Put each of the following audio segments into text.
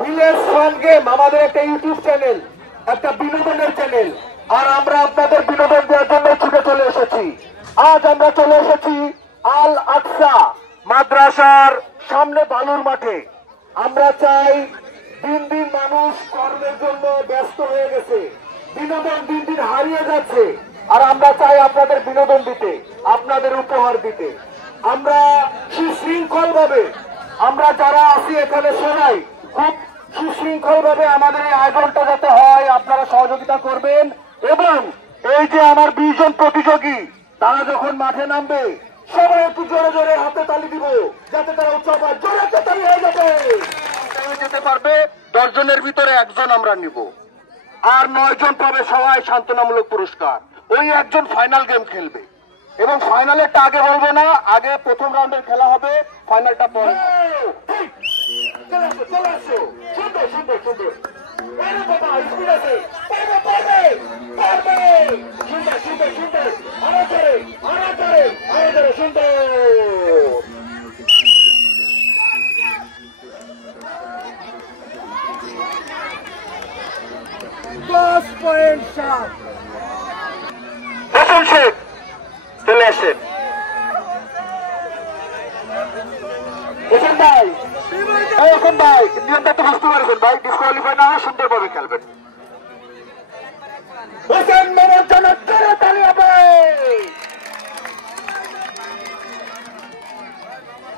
Village fun game আমাদের একটা YouTube channel, একটা বিনোদনের চ্যানেল, আর আমরা আপনাদের বিনোদন দেওয়ার জন্য ছুটে চলে এসেছি। আজ আমরা চলে এসেছি আল আকসা মাদ্রাসার সামনে বালুর মাঠে। আমরা চাই, দিন দিন মানুষ কর্মের জন্য ব্যস্ত হয়ে গেছে, বিনোদন দিন দিন হারিয়ে যাচ্ছে, আর আমরা চাই আপনাদের বিনোদন দিতে, আপনাদের উপহার দিতে। আমরা সুশৃঙ্খল ভাবে, আমরা যারা আছি এখানে সবাই খুব সুশৃঙ্খল ভাবে আমাদের এই আয়োজনটা যাতে হয় আপনারা সহযোগিতা করবেন। এবং এই যে আমার 20 জন প্রতিযোগী, তারা যখন মাঠে নামবে সবাই একটু জোরে জোরে হাতে তালি দিব, যাতে তারা উৎসব জোরে তালি হয়ে যাবে। যেতে পারবে 10 জনের ভিতরে 1 জন আমরা নিব, আর 9 জন পাবে সবাই সান্ত্বনামূলক পুরস্কার। ওই 1 জন ফাইনাল গেম খেলবে, এবং ফাইনালেরটা আগে বলবো না, আগে প্রথম রাউন্ডের খেলা হবে, ফাইনালটা পরে। চলে আসো, সুন্দর সুন্দর সুন্দর, সুন্দর সুন্দর সুন্দর, আরো জোরে আরো জোরে আরো জোরে, সুন্দর। হোসেন শেখ চলে আসেন। হোসেন ভাই, হোসেন ভাই নিয়মটা তো বুঝতে পারছেন ভাই, ডিসকোয়ালিফাই না হয় সুন্দরভাবে খেলবেন। হোসেন মামার জন্য জোরে তালি হবে।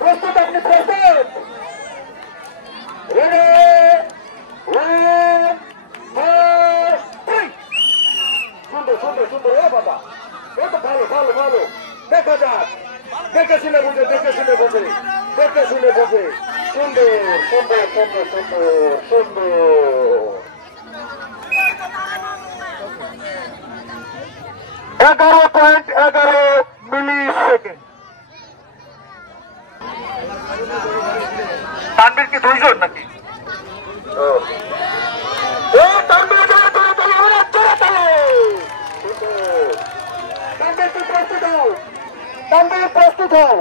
প্রস্তুত, আপনি প্রস্তুত? রেডি, 1 2 3। সুন্দর সুন্দর সুন্দর, এ বাবা, এ তো ভালো ভালো ভালো। দেখা যাক, দেখে শুনে বুঝে, দেখে শুনে বুঝে, দেখে শুনে বুঝে। সুন্দর সুন্দর সুন্দর সুন্দর সুন্দর। 11.11 মিলি সেকেন্ড। তানবীর কি 2 জন নাকি? তানবীর প্রস্তুত হও, তানবীর প্রস্তুত হও।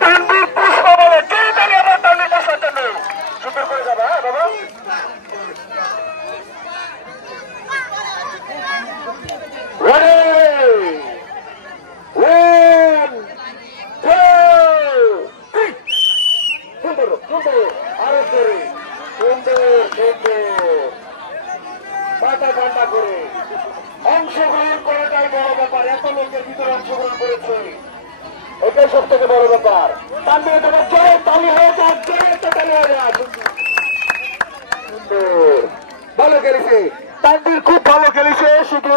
তানবীর পুষ্প বলে জোরে তালি আমার তানবীর বসার জন্য। সুন্দর করে যাবে, হ্যাঁ বাবা। Ready, 1 2 3। সুন্দর সুন্দর, আরো জোরে, সুন্দর সুন্দর, মাথা ঠান্ডা করে। অংশগ্রহণ করাটাই বড় ব্যাপার, এত লোকের ভিতরে অংশগ্রহণ করেছে, এটাই সব থেকে বড় ব্যাপার। তানবীর তোমার জোরে তালি হয়ে যাক, জোরে একটা তালি হয়ে যাক। সুন্দর, ভালো খেলেছে তানবীর, খুব ভালো খেলেছে। শুধু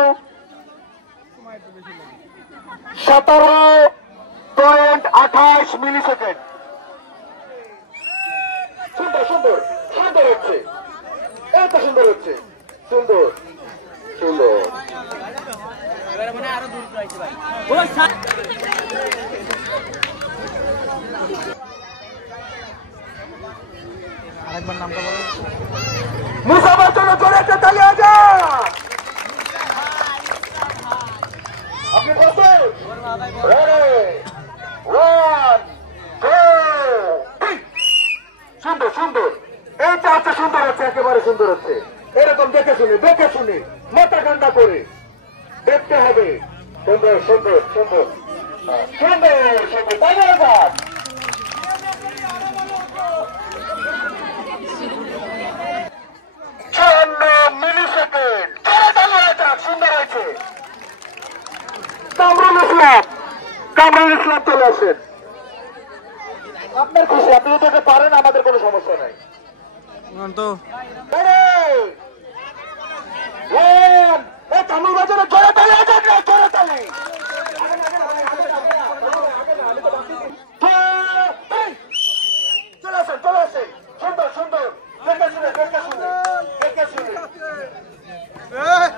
17.28 মিলি সেকেন্ড। সুন্দর সুন্দর সুন্দর হচ্ছে, এত সুন্দর হচ্ছে, সুন্দর সুন্দর। আরেকবার নামটা বলো। মুসাফার জন্য জোরে একটা তালি হয়ে যাক। আপনি প্রস্তুত? রেডি, 1 2 3। সুন্দর সুন্দর, এইটা হচ্ছে সুন্দর হচ্ছে, একেবারে সুন্দর হচ্ছে। এরকম দেখে শুনে মাথা ঠান্ডা করে দেখতে হবে। সুন্দর সুন্দর সুন্দর সুন্দর সুন্দর, ধন্যবাদ। 54 মিলি সেকেন্ড, জোরে তালি হয়ে যাক, সুন্দর হয়েছে। কামরুল ইসলাম চলে আসেন। আপনার খুশি, আপনি যদি পারেন আমাদের কোনো সমস্যা নাই। কামরুল বাজারে জোরে তালি হয়ে যাক, জোরে তালি। চলে আসেন চলে আসেন, সুন্দর সুন্দর, দেখে শুনে দেখে শুনে দেখে শুনে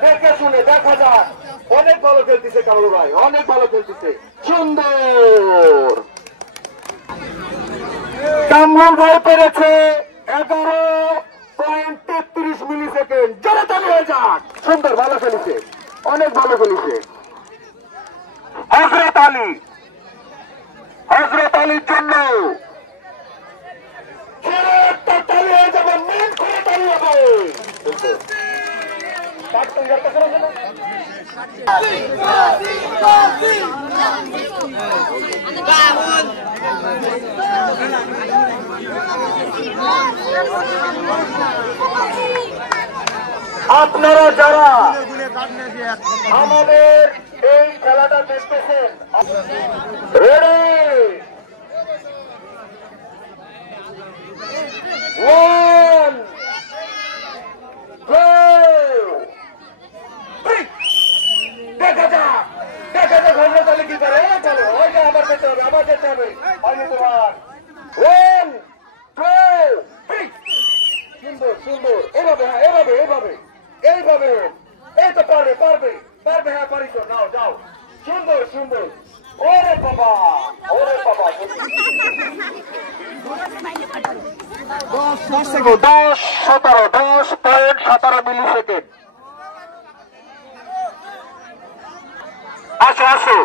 দেখে শুনে দেখা যাক। অনেক ভালো খেলতেছে কামরুল ভাই, অনেক ভালো খেলতেছে, সুন্দর। কামরুল ভাই পেরেছে 11.33 মিলি সেকেন্ড, জোরে তালি হয়ে যাক। সুন্দর, ভালো খেলেছে, অনেক ভালো খেলেছে। হযরত আলী হযরত আলীর জন্য তালি হয়ে যাবে, মিনিট করে তালি হবে। আপনারা যারা আমাদের এই খেলাটা দেখতেছেন, রেডি, 1 2 3 দেখা যাক হযরত আলী কি করে। চলো ওই যে আবার যেতে হবে, আবার যেতে হবে। আগে তোমার 1 2 3 সুন্দর সুন্দর, এভাবে, হ্যাঁ এভাবে এভাবে এইভাবে, এই তো পারবে পারবে পারবে, হ্যাঁ পারিস, নাও যাও, সুন্দর সুন্দর। ওরে বাবা, ওরে বাবা, 10.17 মিলি সেকেন্ড। আসো আসো,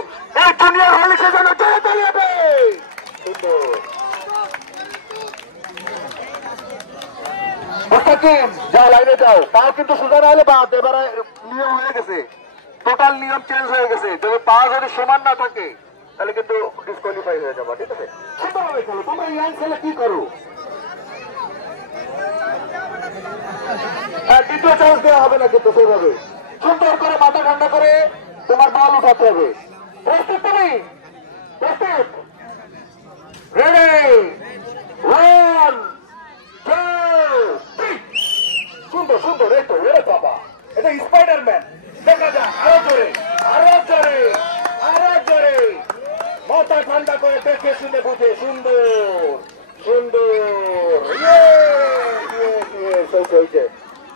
এই জুনিয়র হলিসের জন্য চলে চলে যাবে। সুন্দর মুস্তাকিম, যাও লাইনে যাও। তাও কিন্তু সোজা না হলে বাদ, এবারে নিয়ম হয়ে গেছে, টোটাল নিয়ম চেঞ্জ হয়ে গেছে। যদি পা যদি সমান না থাকে তাহলে কিন্তু ডিসকোয়ালিফাই হয়ে যাবে, ঠিক আছে? সুন্দরভাবে খেলো, তোমরা ইয়াং ছেলে কি করো। দ্বিতীয় চান্স দেওয়া হবে না কিন্তু, সেইভাবে সুন্দর করে মাথা ঠান্ডা করে তোমার বল উঠাতে হবে। প্রস্তুত তুমি? প্রস্তুত? রেডি, 1 2 3 সুন্দর সুন্দর, এই তো, ওরে বাবা, এটা স্পাইডারম্যান। দেখা যাক, আরো জোরে, আরো জোরে, আরো জোরে, মাথা ঠান্ডা করে দেখে শুনে বুঝে, সুন্দর সুন্দর।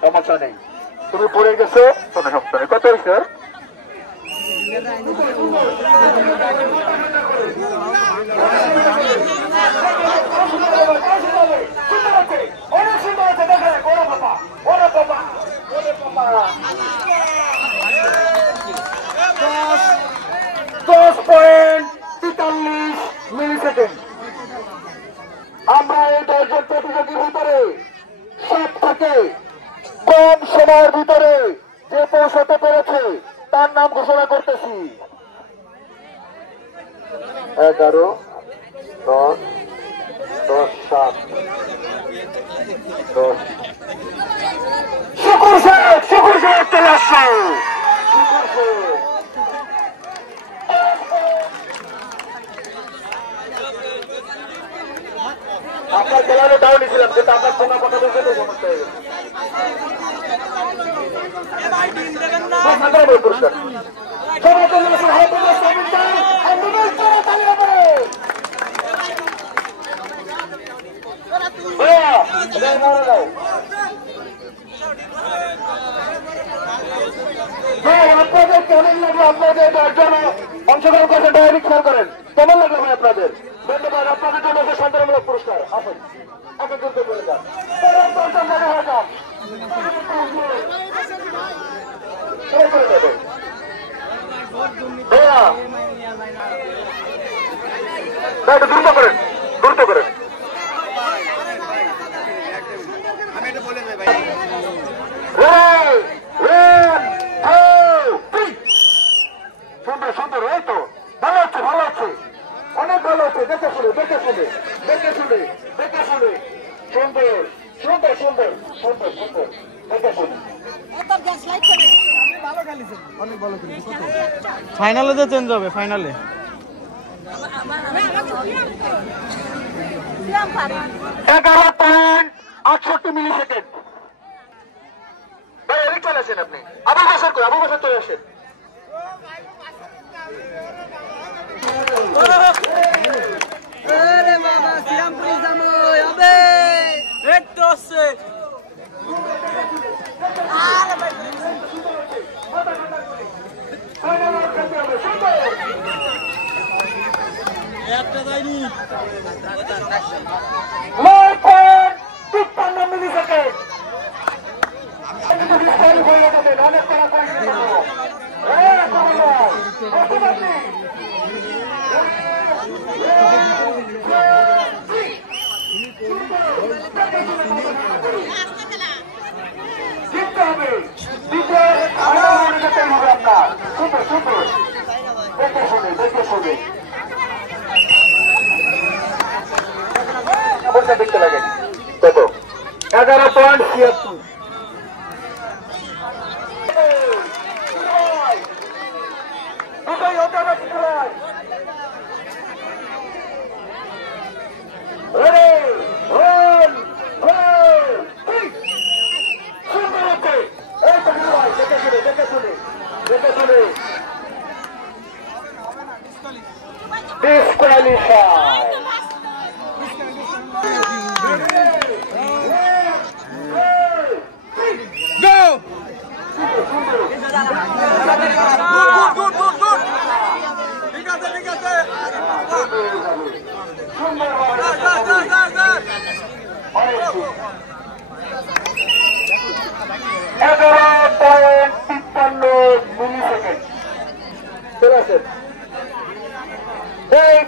সমস্যা নেই, তুমি পড়ে গেছো, কোনো সমস্যা নেই। কত হয়েছে? অনেক সুন্দর আছে, দেখা যাক। ওরে বাবা, ওরে বাবা, ওরে বাবা, 10.43 মিলি সেকেন্ড। আমরা এই 10 জন প্রতিযোগীর ভিতরে সব থেকে কম সময়ের ভিতরে যে পৌঁছাতে পেরেছে তার নাম ঘোষণা করতেছি। 11 10 10 7 10 শুকুর শেখ চলে আসছে। শুকুর শেখ আপনার খেলানো ডাউন ছিলাম, কিন্তু আপনার ফোনা কথা বলতে সমস্যা হয়ে গেছে। পুরস্কার আপনাদের কেমন লাগলো? আপনাদের 10 জন অংশগ্রহণ করেন, ডায়ারি খেয়াল করেন, কেমন লাগলো ভাই আপনাদের? ধন্যবাদ। আপনাদের জন্য সন্তানমূলক পুরস্কার। আসুন আগে যুদ্ধ করে যান, হয়ে যান, দ্রুত করেন, দ্রুত করেন। সুন্দর সুন্দর, এই তো ভালো হচ্ছে, ভালো হচ্ছে, অনেক ভালো হচ্ছে। দেখে শুনে দেখে শুনে দেখে শুনে দেখে শুনে, সুন্দর সুন্দর সুন্দর সুন্দর সুন্দর, দেখে শুনে। ফাইনালে যে চেঞ্জ হবে, ফাইনালে 11.68 মিলি সেকেন্ড। ভাই এদিক চলে আসেন, আপনি আবুল বাসার করে, আবুল বাসার চলে আসেন। একটা যায়নি, 9.53 মিলি সেকেন্ড। অনেক করা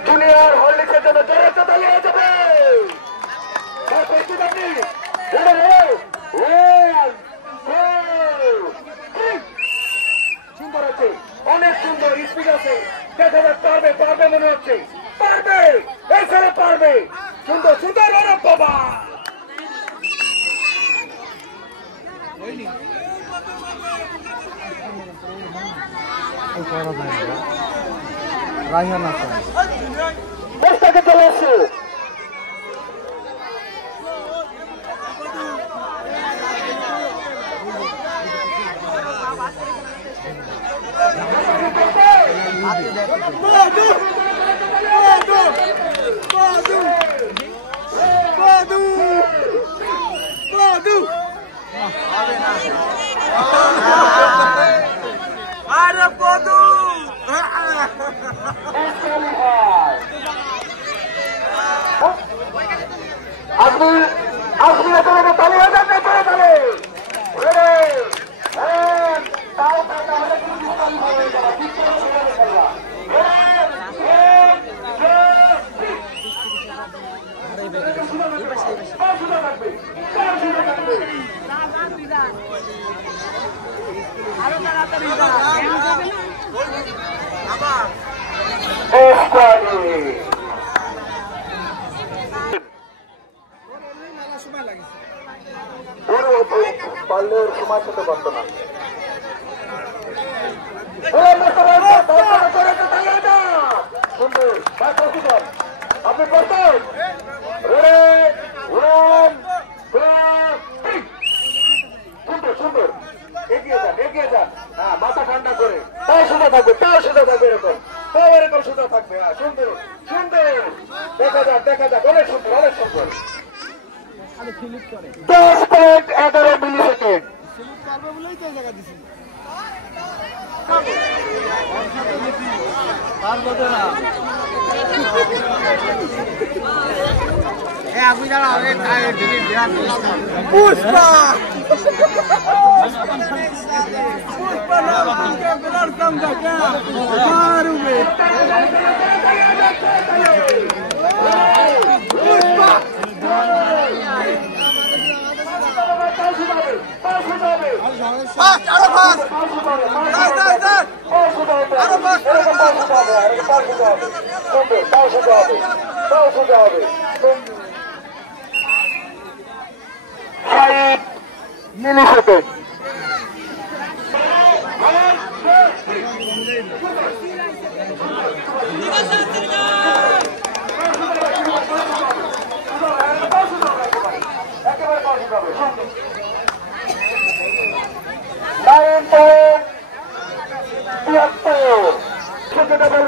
জুনিয়র হরলিক্সের জন্য জোরে দাঁড়িয়ে যাবে। সুন্দর আছে, অনেক সুন্দর স্পিড আছে। দেখা যাক পারবে মনে হচ্ছে, পারবে এই ছেলে পারবে। সুন্দর সুন্দর অনেক বাবা রায়হান আছে চেষ্টাকে চলে আসছে। আরে বধু আপনি তালি হয়ে যান তালে আরো তাড়াতাড়ি পারলে ওর সময় সাথে পারতো না। আপনি পারতেন সুন্দর সুন্দর এগিয়ে যান হ্যাঁ, মাথা ঠান্ডা করে তাও সোজা থাকবে এরকম সোজা থাকবে। হ্যাঁ সুন্দর সুন্দর দেখা যাক অনেক সুন্দর 10.11 মিলিসেকেন্ড। পুষ্পা মিলিসেকেন্ড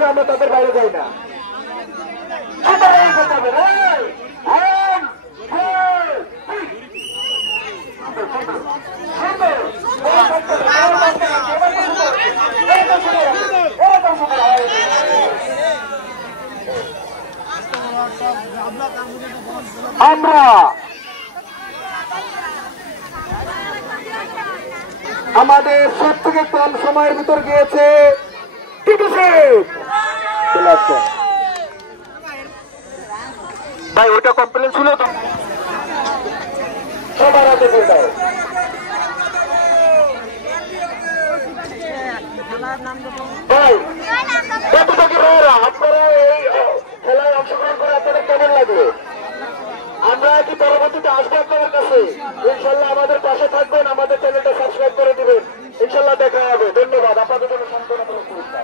আমরা তাদের বাইরে যাই না। আমরা আমাদের সব থেকে কম সময়ের ভিতর গিয়েছে ভাই ওটা কমপ্লেন ছিল তো সবার হাতে দিয়ে দাও। ভাই কতটুকু ভাইরা আপনারা এই খেলায় অংশগ্রহণ করে আপনাদের কেমন লাগবে? আমরা কি পরবর্তীতে আসবো আপনাদের কাছে? ইনশাল্লাহ আমাদের পাশে থাকবেন, আমাদের চ্যানেলটা সাবস্ক্রাইব করে দিবেন। ইনশাল্লাহ দেখা হবে। ধন্যবাদ। আপনাদের জন্য সম্পূর্ণ পুরস্কার।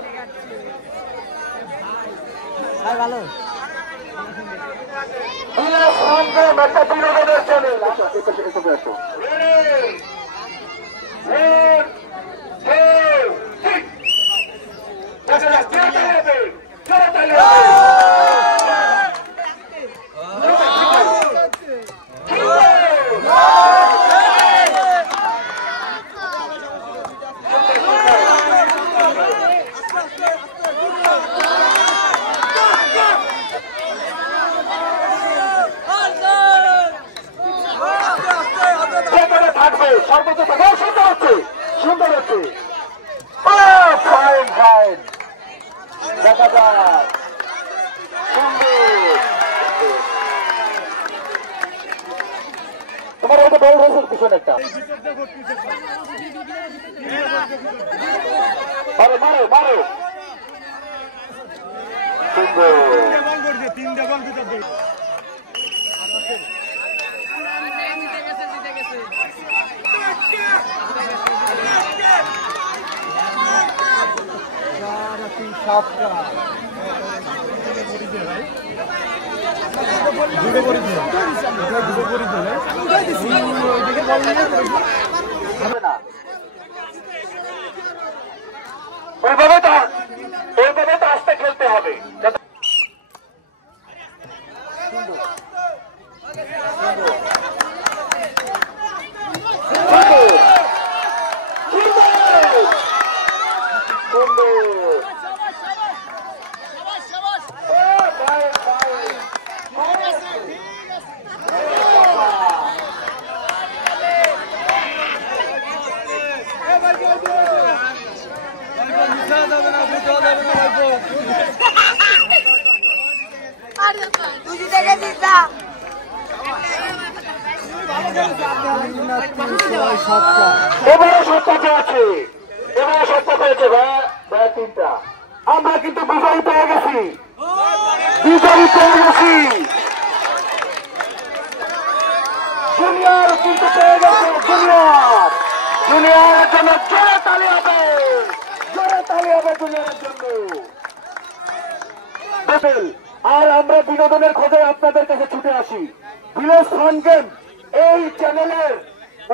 একটা বিনোদনের চ্যানেল। আসো আসো। সর্বোচ্চ সুন্দর হচ্ছে, সুন্দর হচ্ছে। ফাইন ফাইন, দেখা যাক, সুন্দর। তোমার হয়তো বল রয়েছে পিছনে একটা। মারো মারো মারো, সুন্দর। তিনটা বল ভিতর দিয়ে ওইভাবে তো আস্তে খেলতে হবে। এবারে সত্য আছে, এবারে সত্য পেয়েছে ভাই তিনটা। আমরা কিন্তু বিজয়ী পেয়ে গেছি, বিজয়ী পেয়ে গেছি। জুনিয়র কিন্তু পেয়ে গেছে, জুনিয়র। জুনিয়রের জন্য জোরে তালি হবে, জোরে তালি হবে জুনিয়রের জন্য। আর আমরা বিনোদনের খোঁজে আপনাদের কাছে ছুটে আসি। ভিলেজ ফান গেম এই চ্যানেলের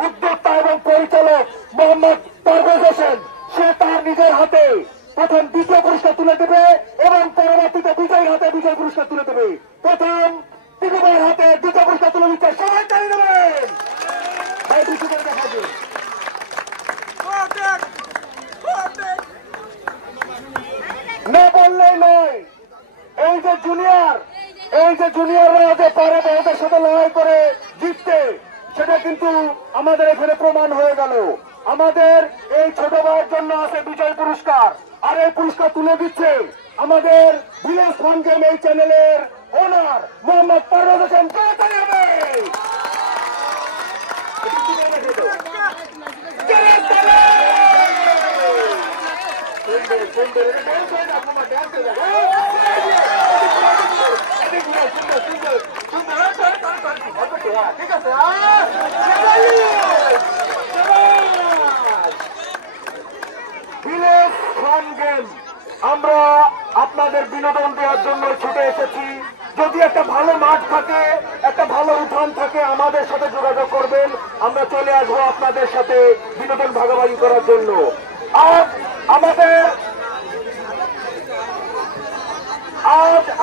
উদ্যোক্তা এবং পরিচালক মোহাম্মদ পারভেজ হোসেন, সে তার নিজের হাতে প্রথম দ্বিতীয় পুরস্কার তুলে দেবে এবং পরবর্তীতে বিজয়ীর হাতে বিজয় পুরস্কার তুলে দেবে। প্রথম তিনবার হাতে দ্বিতীয় পুরস্কার তুলে দিচ্ছে, সবাই তালি দেবেন। ভাই কিছু করে দেখাবে না বললেই নয়। এই যে জুনিয়ররা যে পারে ওদের সাথে লড়াই করে জিততে, সেটা কিন্তু আমাদের এখানে প্রমাণ হয়ে গেল। আমাদের এই ছোট ভাইয়ের জন্য আছে বিজয় পুরস্কার, আর এই পুরস্কার তুলে দিচ্ছে আমাদের ভিলেজ ফান গেম এই চ্যানেলের ওনার মোহাম্মদ পারভেজ হোসেন। ঠিক আছে, ভিলেজ ফান গেম আমরা আপনাদের বিনোদন দেওয়ার জন্য ছুটে এসেছি। যদি একটা ভালো মাঠ থাকে, একটা ভালো উঠান থাকে, আমাদের সাথে যোগাযোগ করবেন, আমরা চলে আসবো আপনাদের সাথে বিনোদন ভাগাভাগি করার জন্য। আজ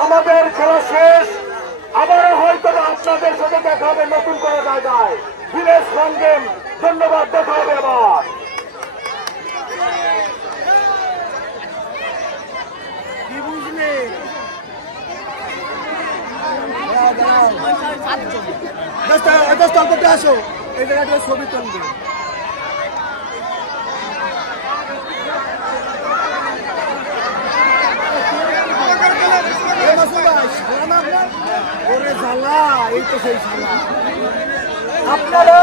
আমাদের খেলা শেষ, আবারও হয়তো আপনাদের সাথে দেখা হবে নতুন কোনো জায়গায়। ভিলেজ ফান গেম, ধন্যবাদ, দেখা হবে আবার। কি বুঝলি আসো, এই জায়গাটা ছবি তুলবে। ওরে জ্বালা, এই তো সেই জ্বালা আপনারা।